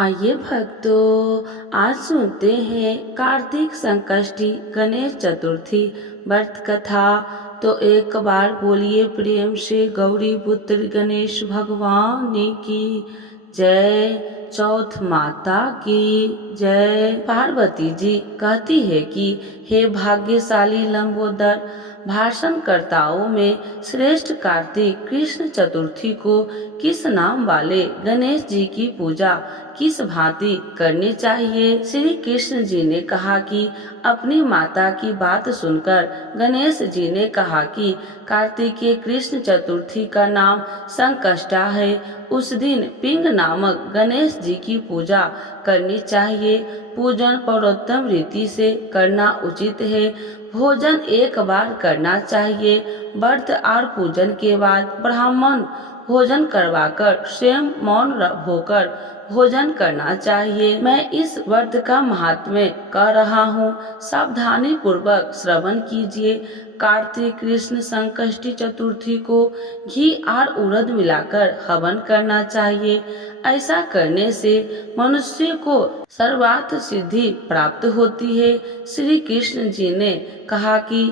आइए भक्तों, आज सुनते हैं कार्तिक संकष्टी गणेश चतुर्थी व्रत कथा। तो एक बार बोलिए प्रेम से गौरी पुत्र गणेश भगवान की जय। चौथ माता की जय। पार्वती जी कहती है कि हे भाग्यशाली लंबोदर, भाषणकर्ताओं में श्रेष्ठ कार्तिक कृष्ण चतुर्थी को किस नाम वाले गणेश जी की पूजा किस भांति करनी चाहिए। श्री कृष्ण जी ने कहा कि अपनी माता की बात सुनकर गणेश जी ने कहा कि कार्तिकीय कृष्ण चतुर्थी का नाम संकष्टा है। उस दिन पिंग नामक गणेश जी की पूजा करनी चाहिए। पूजन पौरोत्तम रीति से करना उचित है। भोजन एक बार करना चाहिए। व्रत और पूजन के बाद ब्राह्मण भोजन करवाकर स्वयं मौन होकर भोजन करना चाहिए। मैं इस व्रत का महात्म्य कह रहा हूँ, सावधानी पूर्वक श्रवण कीजिए। कार्तिक कृष्ण संकष्टी चतुर्थी को घी और उड़द मिलाकर हवन करना चाहिए। ऐसा करने से मनुष्य को सर्वार्थ सिद्धि प्राप्त होती है। श्री कृष्ण जी ने कहा कि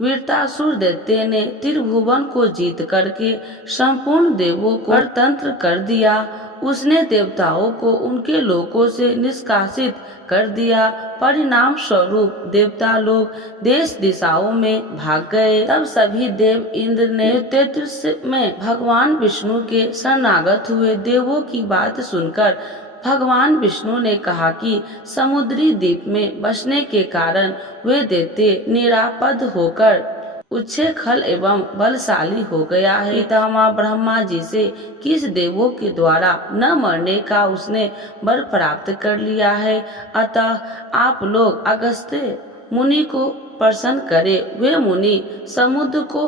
वीरतासुर दैत्य ने त्रिभुवन को जीत करके संपूर्ण देवों को परतंत्र कर दिया। उसने देवताओं को उनके लोकों से निष्कासित कर दिया। परिणाम स्वरूप देवता लोग देश दिशाओं में भाग गए। तब सभी देव इंद्र ने तेत्रस में भगवान विष्णु के शरणागत हुए। देवों की बात सुनकर भगवान विष्णु ने कहा कि समुद्री द्वीप में बसने के कारण वे दैत्य निरापद होकर उच्छृंखल एवं बलशाली हो गया है। पितामह ब्रह्मा जी से किस देवों के द्वारा न मरने का उसने वर प्राप्त कर लिया है। अतः आप लोग अगस्त्य मुनि को प्रसन्न करें। वे मुनि समुद्र को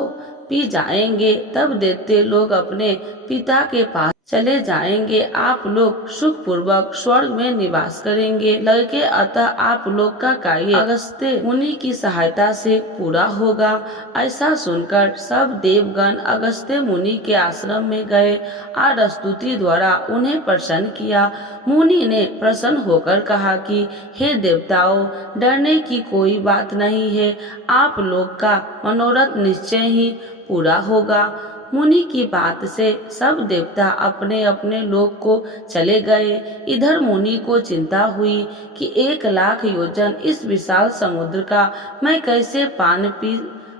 पी जाएंगे। तब दैत्य लोग अपने पिता के पास चले जाएंगे। आप लोग सुख पूर्वक स्वर्ग में निवास करेंगे लगे। अतः आप लोग का कार्य अगस्त्य मुनि की सहायता से पूरा होगा। ऐसा सुनकर सब देवगण अगस्त्य मुनि के आश्रम में गए और स्तुति द्वारा उन्हें प्रसन्न किया। मुनि ने प्रसन्न होकर कहा कि हे देवताओं, डरने की कोई बात नहीं है। आप लोग का मनोरथ निश्चय ही पूरा होगा। मुनि की बात से सब देवता अपने अपने लोक को चले गए। इधर मुनि को चिंता हुई कि 1,00,000 योजन इस विशाल समुद्र का मैं कैसे पान पी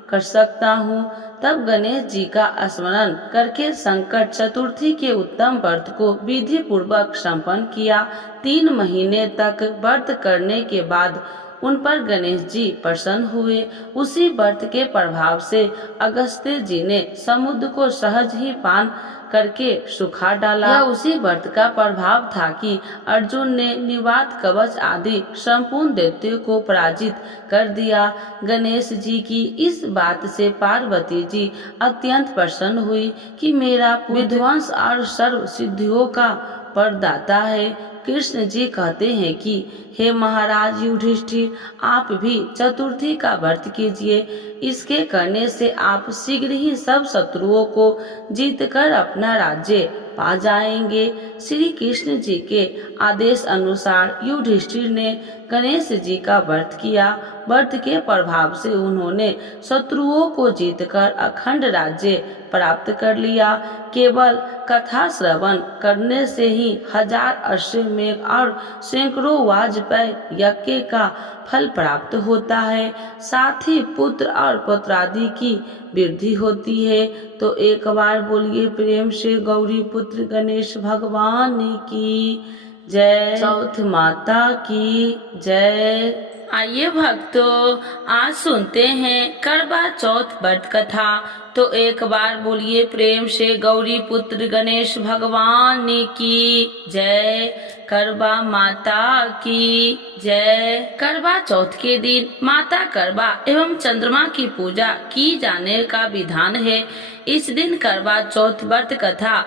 कर सकता हूँ। तब गणेश जी का स्मरण करके संकट चतुर्थी के उत्तम व्रत को विधि पूर्वक संपन्न किया। 3 महीने तक व्रत करने के बाद उन पर गणेश जी प्रसन्न हुए। उसी व्रत के प्रभाव से अगस्त्य जी ने समुद्र को सहज ही पान करके सुखा डाला। यह उसी व्रत का प्रभाव था कि अर्जुन ने निवात कवच आदि संपूर्ण दैत्यों को पराजित कर दिया। गणेश जी की इस बात से पार्वती जी अत्यंत प्रसन्न हुई कि मेरा विध्वंस और सर्व सिद्धियों का वरदाता है। कृष्ण जी कहते हैं कि हे महाराज युधिष्ठिर, आप भी चतुर्थी का व्रत कीजिए। इसके करने से आप शीघ्र ही सब शत्रुओं को जीतकर अपना राज्य पा जाएंगे। श्री कृष्ण जी के आदेश अनुसार युधिष्ठिर ने गणेश जी का व्रत किया। व्रत के प्रभाव से उन्होंने शत्रुओं को जीतकर अखंड राज्य प्राप्त कर लिया। केवल कथा श्रवण करने से ही 1000 अश्वमेध और सैकड़ों वाजपेयी यज्ञ का फल प्राप्त होता है। साथ ही पुत्र और पुत्रादि की वृद्धि होती है। तो एक बार बोलिए प्रेम से गौरी पुत्र गणेश भगवान की जय। चौथ माता की जय। आइए भक्तों, आज सुनते हैं करवा चौथ व्रत कथा। तो एक बार बोलिए प्रेम से गौरी पुत्र गणेश भगवान की जय। करवा माता की जय। करवा चौथ के दिन माता करवा एवं चंद्रमा की पूजा की जाने का विधान है। इस दिन करवा चौथ व्रत कथा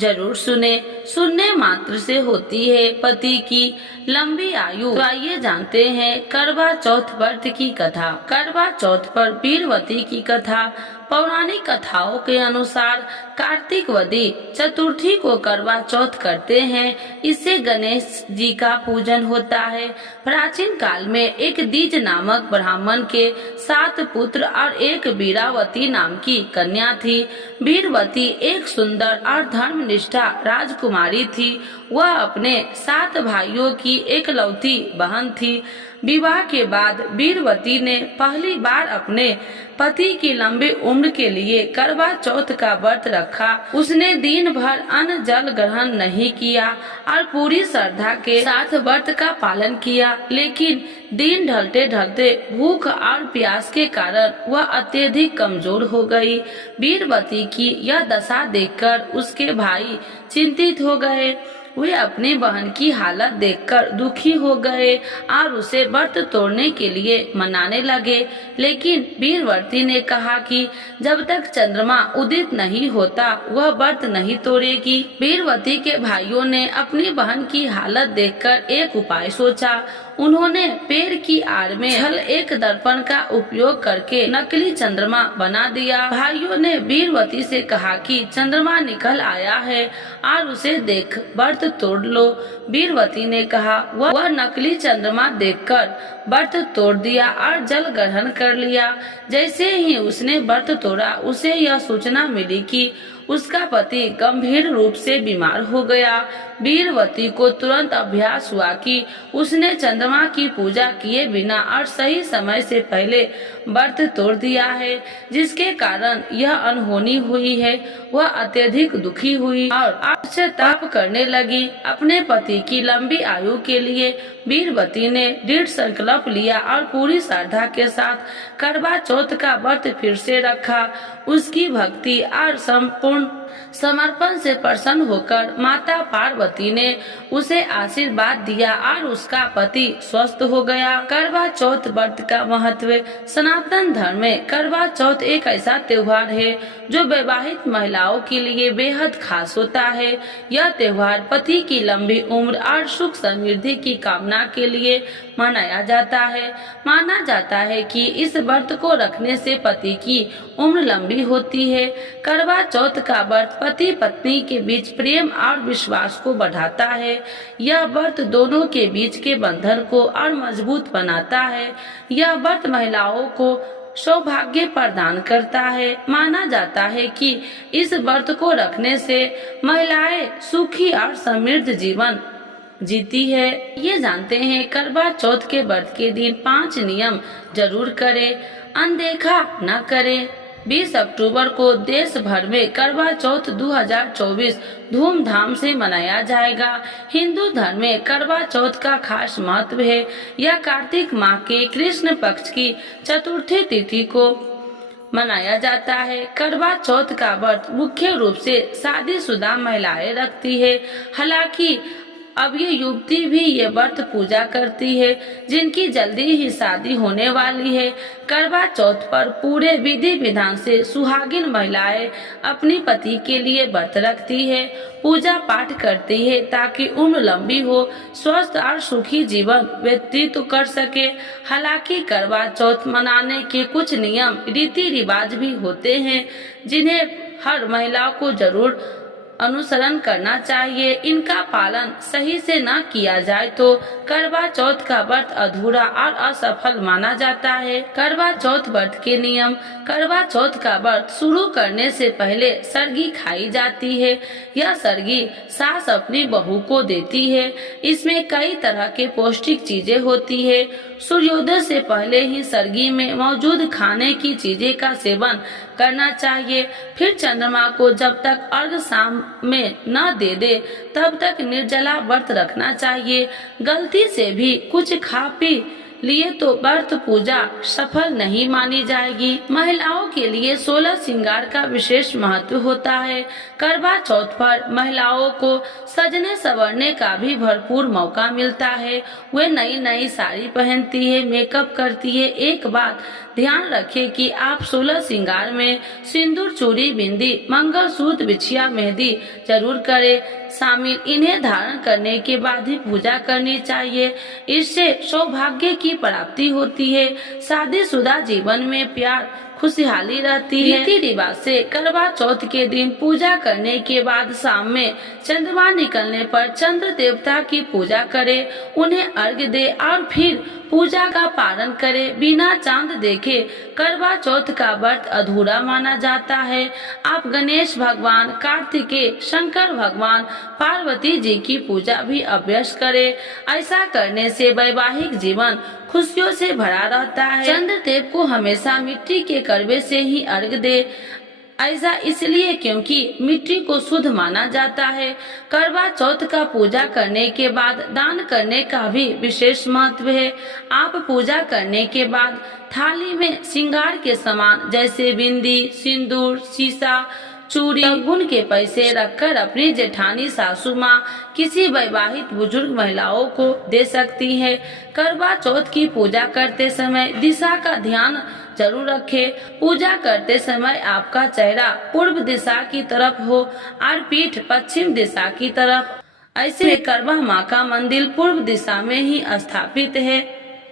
जरूर सुने। सुनने मात्र से होती है पति की लंबी आयु। तो आइए जानते हैं करवा चौथ व्रत की कथा। करवा चौथ पर वीरवती की कथा। पौराणिक कथाओं के अनुसार कार्तिक वदी चतुर्थी को करवा चौथ करते हैं। इससे गणेश जी का पूजन होता है। प्राचीन काल में एक दीज नामक ब्राह्मण के 7 पुत्र और एक वीरावती नाम की कन्या थी। वीरवती एक सुंदर और धर्मनिष्ठा राजकुमारी थी। वह अपने 7 भाइयों की एकलौती बहन थी। विवाह के बाद वीरवती ने पहली बार अपने पति की लंबी उम्र के लिए करवा चौथ का व्रत रखा। उसने दिन भर अन्न जल ग्रहण नहीं किया और पूरी श्रद्धा के साथ व्रत का पालन किया, लेकिन दिन ढलते ढलते भूख और प्यास के कारण वह अत्यधिक कमजोर हो गई। वीरवती की यह दशा देखकर उसके भाई चिंतित हो गए। वे अपनी बहन की हालत देखकर दुखी हो गए और उसे व्रत तोड़ने के लिए मनाने लगे, लेकिन वीरवती ने कहा कि जब तक चंद्रमा उदित नहीं होता वह व्रत नहीं तोड़ेगी। वीरवती के भाइयों ने अपनी बहन की हालत देखकर एक उपाय सोचा। उन्होंने पेड़ की आड़ में छल एक दर्पण का उपयोग करके नकली चंद्रमा बना दिया। भाइयों ने वीरवती से कहा कि चंद्रमा निकल आया है और उसे देख व्रत तोड़ लो। वीरवती ने कहा वह नकली चंद्रमा देखकर व्रत तोड़ दिया और जल ग्रहण कर लिया। जैसे ही उसने व्रत तोड़ा उसे यह सूचना मिली कि उसका पति गंभीर रूप से बीमार हो गया। वीरवती को तुरंत अभ्यास हुआ कि उसने चंद्रमा की पूजा किए बिना और सही समय से पहले व्रत तोड़ दिया है, जिसके कारण यह अनहोनी हुई है। वह अत्यधिक दुखी हुई और पश्चाताप करने लगी। अपने पति की लंबी आयु के लिए वीरवती ने दृढ़ संकल्प लिया और पूरी श्रद्धा के साथ करवा चौथ का व्रत फिर से रखा। उसकी भक्ति और संपूर्ण समर्पण से प्रसन्न होकर माता पार्वती ने उसे आशीर्वाद दिया और उसका पति स्वस्थ हो गया। करवा चौथ व्रत का महत्व। सनातन धर्म में करवा चौथ एक ऐसा त्योहार है जो विवाहित महिलाओं के लिए बेहद खास होता है। यह त्योहार पति की लंबी उम्र और सुख समृद्धि की कामना के लिए मनाया जाता है। माना जाता है कि इस व्रत को रखने से पति की उम्र लंबी होती है। करवा चौथ का व्रत पति पत्नी के बीच प्रेम और विश्वास को बढ़ाता है। यह व्रत दोनों के बीच के बंधन को और मजबूत बनाता है। यह व्रत महिलाओं को सौभाग्य प्रदान करता है। माना जाता है कि इस व्रत को रखने से महिलाएं सुखी और समृद्ध जीवन जीती है। ये जानते हैं करवा चौथ के व्रत के दिन 5 नियम जरूर करें। अनदेखा न करें। 20 अक्टूबर को देश भर में करवा चौथ 2024 धूमधाम से मनाया जाएगा। हिंदू धर्म में करवा चौथ का खास महत्व है। यह कार्तिक माह के कृष्ण पक्ष की चतुर्थी तिथि को मनाया जाता है। करवा चौथ का व्रत मुख्य रूप से शादीशुदा महिलाएं रखती है। हालांकि अब ये युवती भी ये व्रत पूजा करती है जिनकी जल्दी ही शादी होने वाली है। करवा चौथ पर पूरे विधि विधान से सुहागिन महिलाएं अपने पति के लिए व्रत रखती है, पूजा पाठ करती है ताकि उम्र लंबी हो, स्वस्थ और सुखी जीवन व्यतीत कर सके। हालांकि करवा चौथ मनाने के कुछ नियम रीति रिवाज भी होते हैं जिन्हें हर महिला को जरूर अनुसरण करना चाहिए। इनका पालन सही से न किया जाए तो करवा चौथ का व्रत अधूरा और असफल माना जाता है। करवा चौथ व्रत के नियम। करवा चौथ का व्रत शुरू करने से पहले सरगी खाई जाती है। यह सरगी सास अपनी बहू को देती है। इसमें कई तरह के पौष्टिक चीजें होती है। सूर्योदय से पहले ही सरगी में मौजूद खाने की चीजें का सेवन करना चाहिए। फिर चंद्रमा को जब तक अर्घ शाम में न दे दे तब तक निर्जला व्रत रखना चाहिए। गलती से भी कुछ खा पी लिए तो व्रत पूजा सफल नहीं मानी जाएगी। महिलाओं के लिए 16 श्रृंगार का विशेष महत्व होता है। करवा चौथ पर महिलाओं को सजने संवरने का भी भरपूर मौका मिलता है। वे नई नई साड़ी पहनती है, मेकअप करती है। एक बात ध्यान रखें कि आप 16 श्रृंगार में सिंदूर, चूड़ी, बिंदी, मंगलसूत्र, बिछिया, मेहंदी जरूर करें शामिल। इन्हें धारण करने के बाद ही पूजा करनी चाहिए। इससे सौभाग्य की प्राप्ति होती है। शादीशुदा जीवन में प्यार खुशहाली रहती है। रीति रिवाज से करवा चौथ के दिन पूजा करने के बाद शाम में चंद्रमा निकलने पर चंद्र देवता की पूजा करे, उन्हें अर्घ्य दे और फिर पूजा का पालन करे। बिना चांद देखे करवा चौथ का व्रत अधूरा माना जाता है। आप गणेश भगवान, कार्तिकेय, शंकर भगवान, पार्वती जी की पूजा भी अभ्यास करें। ऐसा करने से वैवाहिक जीवन खुशियों से भरा रहता है। चंद्र देव को हमेशा मिट्टी के करवे से ही अर्घ्य दे, ऐसा इसलिए क्योंकि मिट्टी को शुद्ध माना जाता है। करवा चौथ का पूजा करने के बाद दान करने का भी विशेष महत्व है। आप पूजा करने के बाद थाली में श्रृंगार के सामान जैसे बिंदी, सिंदूर, शीशा, चूड़ी, शगुन के पैसे रखकर अपनी जेठानी, सासू माँ, किसी वैवाहिक बुजुर्ग महिलाओं को दे सकती है। करवा चौथ की पूजा करते समय दिशा का ध्यान जरूर रखें। पूजा करते समय आपका चेहरा पूर्व दिशा की तरफ हो और पीठ पश्चिम दिशा की तरफ। ऐसे करवा माँ का मंदिर पूर्व दिशा में ही स्थापित है।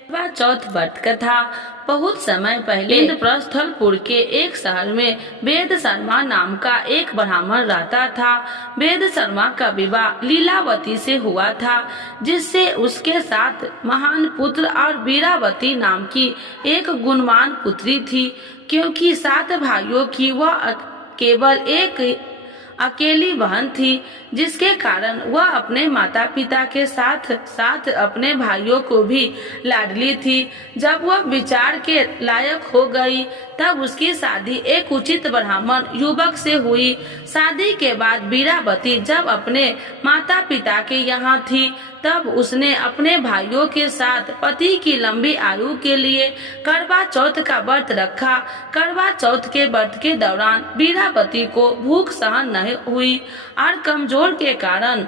करवा चौथ व्रत कथा। बहुत समय पहले इंद्रप्रस्थलपुर के एक शहर में वेद शर्मा नाम का एक ब्राह्मण रहता था। वेद शर्मा का विवाह लीलावती से हुआ था, जिससे उसके साथ महान पुत्र और वीरावती नाम की एक गुणवान पुत्री थी। क्योंकि 7 भाइयों की वह केवल एक अकेली बहन थी, जिसके कारण वह अपने माता पिता के साथ साथ अपने भाइयों को भी लाडली थी। जब वह विचार के लायक हो गई तब उसकी शादी एक उचित ब्राह्मण युवक से हुई। शादी के बाद वीरावती जब अपने माता पिता के यहाँ थी तब उसने अपने भाइयों के साथ पति की लंबी आयु के लिए करवा चौथ का व्रत रखा। करवा चौथ के व्रत के दौरान वीरावती को भूख सहन नहीं हुई और कमजोर के कारण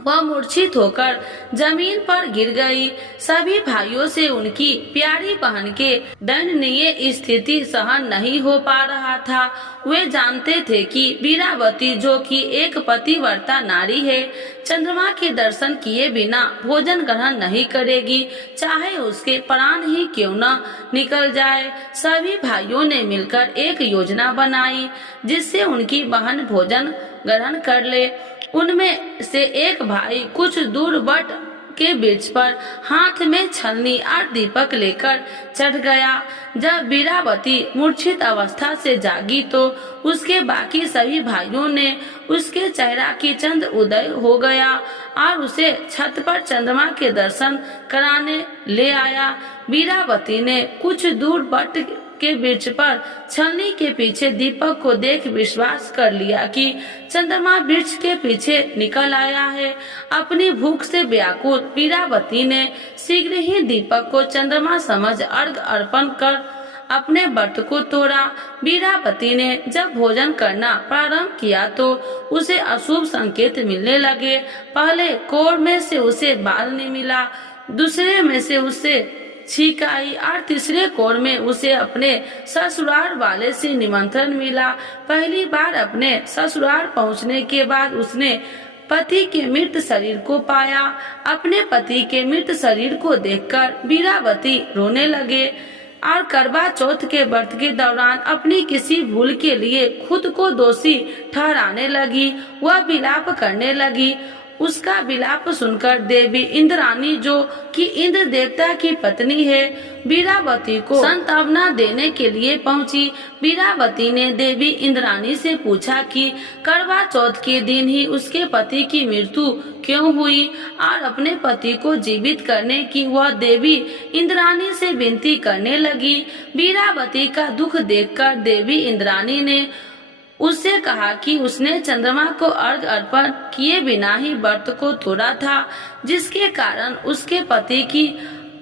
वह मूर्छित होकर जमीन पर गिर गई। सभी भाइयों से उनकी प्यारी बहन के दयनीय स्थिति सहन नहीं हो पा रहा था। वे जानते थे कि वीरावती, जो कि एक पतिव्रता नारी है, चंद्रमा के दर्शन किए बिना भोजन ग्रहण नहीं करेगी, चाहे उसके प्राण ही क्यों न निकल जाए। सभी भाइयों ने मिलकर एक योजना बनाई जिससे उनकी बहन भोजन ग्रहण कर ले। उनमें से एक भाई कुछ दूर वट के वृक्ष पर हाथ में छलनी और दीपक लेकर चढ़ गया। जब वीरावती मूर्छित अवस्था से जागी तो उसके बाकी सभी भाइयों ने उसके चेहरा की चंद उदय हो गया और उसे छत पर चंद्रमा के दर्शन कराने ले आया। वीरावती ने कुछ दूर वट के वृक्ष पर छलनी के पीछे दीपक को देख विश्वास कर लिया कि चंद्रमा वृक्ष के पीछे निकल आया है। अपनी भूख से व्याकुल वीरावती ने शीघ्र ही दीपक को चंद्रमा समझ अर्घ्य अर्पण कर अपने व्रत को तोड़ा। वीरावती ने जब भोजन करना प्रारंभ किया तो उसे अशुभ संकेत मिलने लगे। पहले कोर में से उसे बाल नहीं मिला, दूसरे में से उसे छींक आई और तीसरे कोर में उसे अपने ससुराल वाले से निमंत्रण मिला। पहली बार अपने ससुराल पहुंचने के बाद उसने पति के मृत शरीर को पाया। अपने पति के मृत शरीर को देखकर वीरावती रोने लगे और करवा चौथ के व्रत के दौरान अपनी किसी भूल के लिए खुद को दोषी ठहराने लगी। वह विलाप करने लगी। उसका विलाप सुनकर देवी इंद्राणी, जो कि इंद्र देवता की पत्नी है, वीरावती को सांत्वना देने के लिए पहुंची। वीरावती ने देवी इंद्राणी से पूछा कि करवा चौथ के दिन ही उसके पति की मृत्यु क्यों हुई और अपने पति को जीवित करने की वह देवी इंद्राणी से विनती करने लगी। वीरावती का दुख देखकर देवी इंद्राणी ने उससे कहा कि उसने चंद्रमा को अर्घ्य अर्पण किए बिना ही व्रत को तोड़ा था, जिसके कारण उसके पति की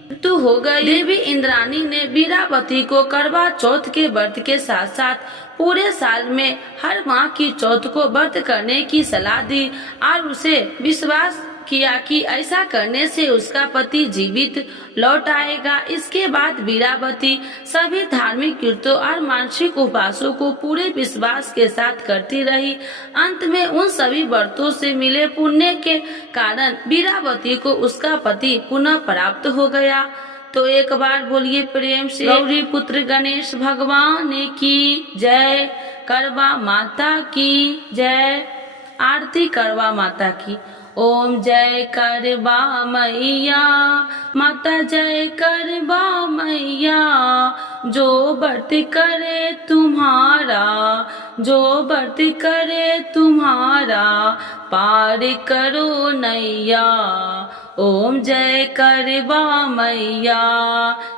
मृत्यु हो गई। देवी इंद्राणी ने वीरावती को करवा चौथ के व्रत के साथ साथ पूरे साल में हर माह की चौथ को व्रत करने की सलाह दी और उसे विश्वास किया कि ऐसा करने से उसका पति जीवित लौट आएगा। इसके बाद वीरावती सभी धार्मिक कृत्यों और मानसिक उपासों को पूरे विश्वास के साथ करती रही। अंत में उन सभी व्रतों से मिले पुण्य के कारण वीरावती को उसका पति पुनः प्राप्त हो गया। तो एक बार बोलिए प्रेम से गौरी पुत्र गणेश भगवान की जय। करवा माता की जय। आरती करवा माता की। ओम जय करवा मैया माता जय करवा मैया, जो व्रत करे तुम्हारा, जो व्रत करे तुम्हारा, पार करो नैया। ओम जय करवा मैया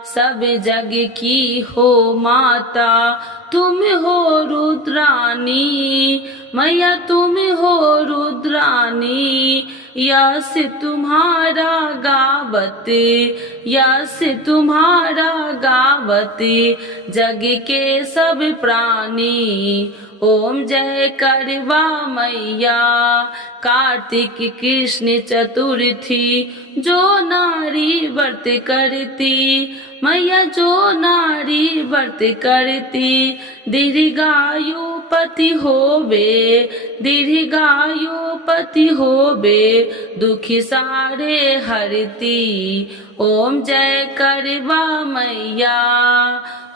सब जग की हो माता, तुम हो रुद्रानी मैया, तुम हो रुद्रानी। यश तुम्हारा गावत, यश तुम्हारा गावत, जग के सब प्राणी। ओम जय करवा मैया कार्तिक कृष्ण चतुर्थी, जो नारी व्रत करती मैया, जो नारी व्रत करती, दीर्घायु पति होवे, दीर्घायु पति होवे, दुखी सारे हरती। ओम जय करवा मैया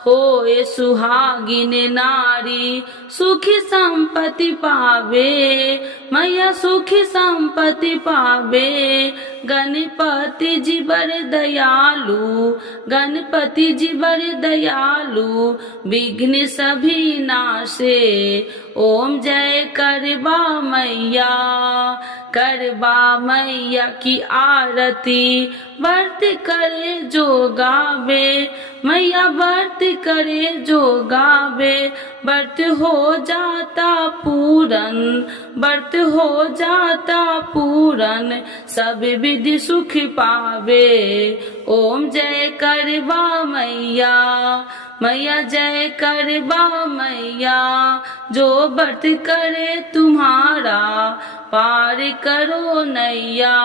होए सुहागिन नारी, सुखी संपत्ति पावे मैया, सुखी संपत्ति पावे। गणपति जी बड़े दयालु, गणपति जी बड़े दयालु, विघ्न सभी नाशे। ओम जय करवा मैया, करवा मैया की आरती, व्रत करे जो गावे मैया, व्रत करे जो गावे, व्रत हो जाता पूरन, व्रत हो जाता पूरन, सब विधि सुख पावे। ओम जय करवा मैया, मैया जय करवा मैया, जो व्रत करे तुम्हारा, पार करो नैया।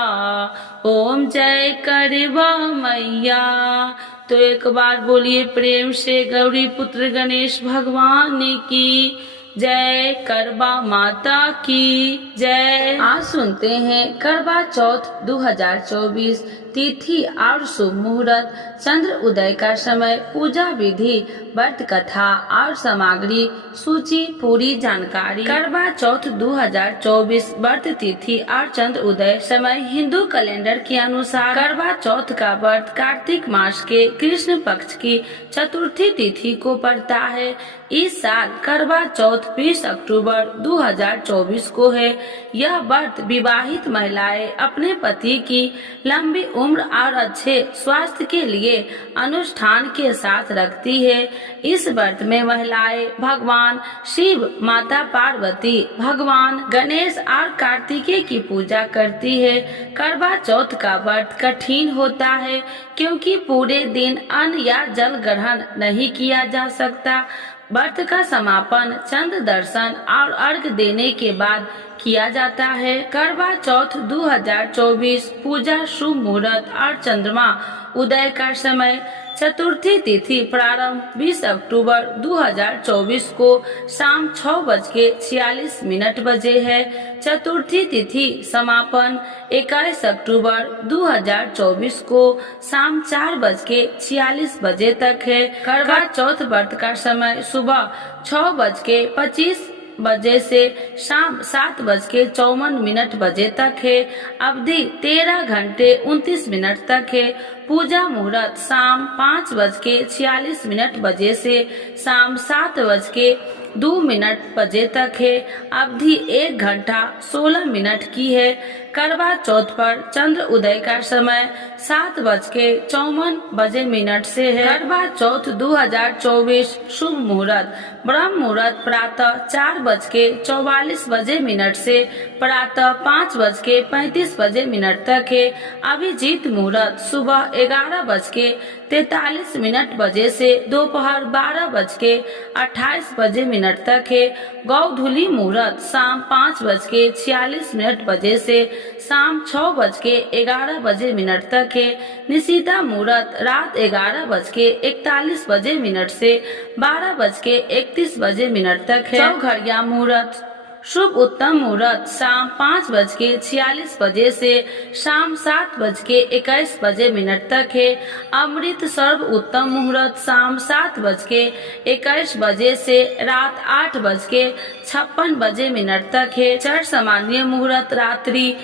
ओम जय करवा मैया। तो एक बार बोलिए प्रेम से गौरी पुत्र गणेश भगवान की जय। करवा माता की जय। आज सुनते हैं करवा चौथ 2024 तिथि और शुभ मुहूर्त, चंद्र उदय का समय, पूजा विधि, व्रत कथा और सामग्री सूची पूरी जानकारी। करवा चौथ 2024 व्रत तिथि और चंद्र उदय समय हिंदू कैलेंडर के अनुसार करवा चौथ का व्रत कार्तिक मास के कृष्ण पक्ष की चतुर्थी तिथि को पड़ता है। इस साल करवा चौथ 20 अक्टूबर 2024 को है। यह व्रत विवाहित महिलाएं अपने पति की लंबी उम्र और अच्छे स्वास्थ्य के लिए अनुष्ठान के साथ रखती है। इस व्रत में महिलाएं भगवान शिव, माता पार्वती, भगवान गणेश और कार्तिकेय की पूजा करती है। करवा चौथ का व्रत कठिन होता है क्योंकि पूरे दिन अन्न या जल ग्रहण नहीं किया जा सकता। व्रत का समापन चंद्र दर्शन और अर्घ देने के बाद किया जाता है। करवा चौथ 2024 पूजा शुभ मुहूर्त और चंद्रमा उदय का समय चतुर्थी तिथि प्रारंभ 20 अक्टूबर 2024 को शाम 6:46 बजे है। चतुर्थी तिथि समापन 21 अक्टूबर 2024 को शाम 4:46 बजे तक है। करवा चौथ व्रत का समय सुबह 6:25 बजे से शाम 7:54 बजे तक है। अवधि 13 घंटे 29 मिनट तक है। पूजा मुहूर्त शाम 5:46 बजे से शाम 7:02 बजे तक है। अवधि 1 घंटा 16 मिनट की है। करवा चौथ पर चंद्र उदय का समय 7:54 से है। करवा चौथ 2024 शुभ मुहूर्त ब्रह्म मुहूर्त प्रातः 4:44 से प्रातः 5:35 तक है। अभिजीत मुहूर्त सुबह 11:43 बजे से दोपहर 12:28 तक है। गौधुली मुहूर्त शाम 5:46 बजे से शाम 6:11 तक है। निशिता मुहूर्त रात 11:41 से 12:31 तक है। चौघड़िया मुहूर्त शुभ उत्तम मुहूर्त शाम 5:46 से शाम 7:21 तक है। अमृत सर्व उत्तम मुहूर्त शाम 7:21 से रात 8:56 तक है। चर सामान्य मुहूर्त रात्रि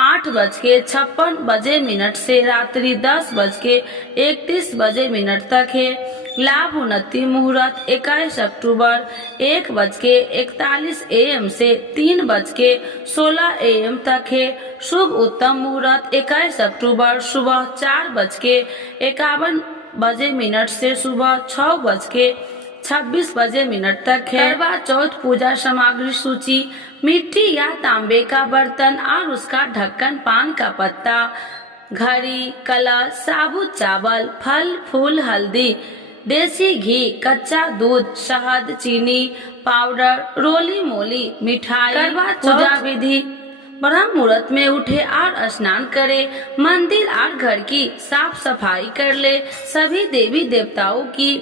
8:56 से रात्रि 10:31 तक है। लाभ उन्नति मुहूर्त 21 अक्टूबर 1:41 AM से 3:16 AM तक है। शुभ उत्तम मुहूर्त 21 अक्टूबर सुबह 4:51 से सुबह 6:26 तक है। करवा चौथ पूजा सामग्री सूची: मिट्टी या तांबे का बर्तन और उसका ढक्कन, पान का पत्ता, घड़ी, कलश, साबुत चावल, फल फूल, हल्दी, देसी घी, कच्चा दूध, शहद, चीनी पाउडर, रोली मोली, मिठाई। करवा पूजा विधि: ब्रह्म मुहूर्त में उठे और स्नान करे, मंदिर और घर की साफ सफाई कर ले, सभी देवी देवताओं की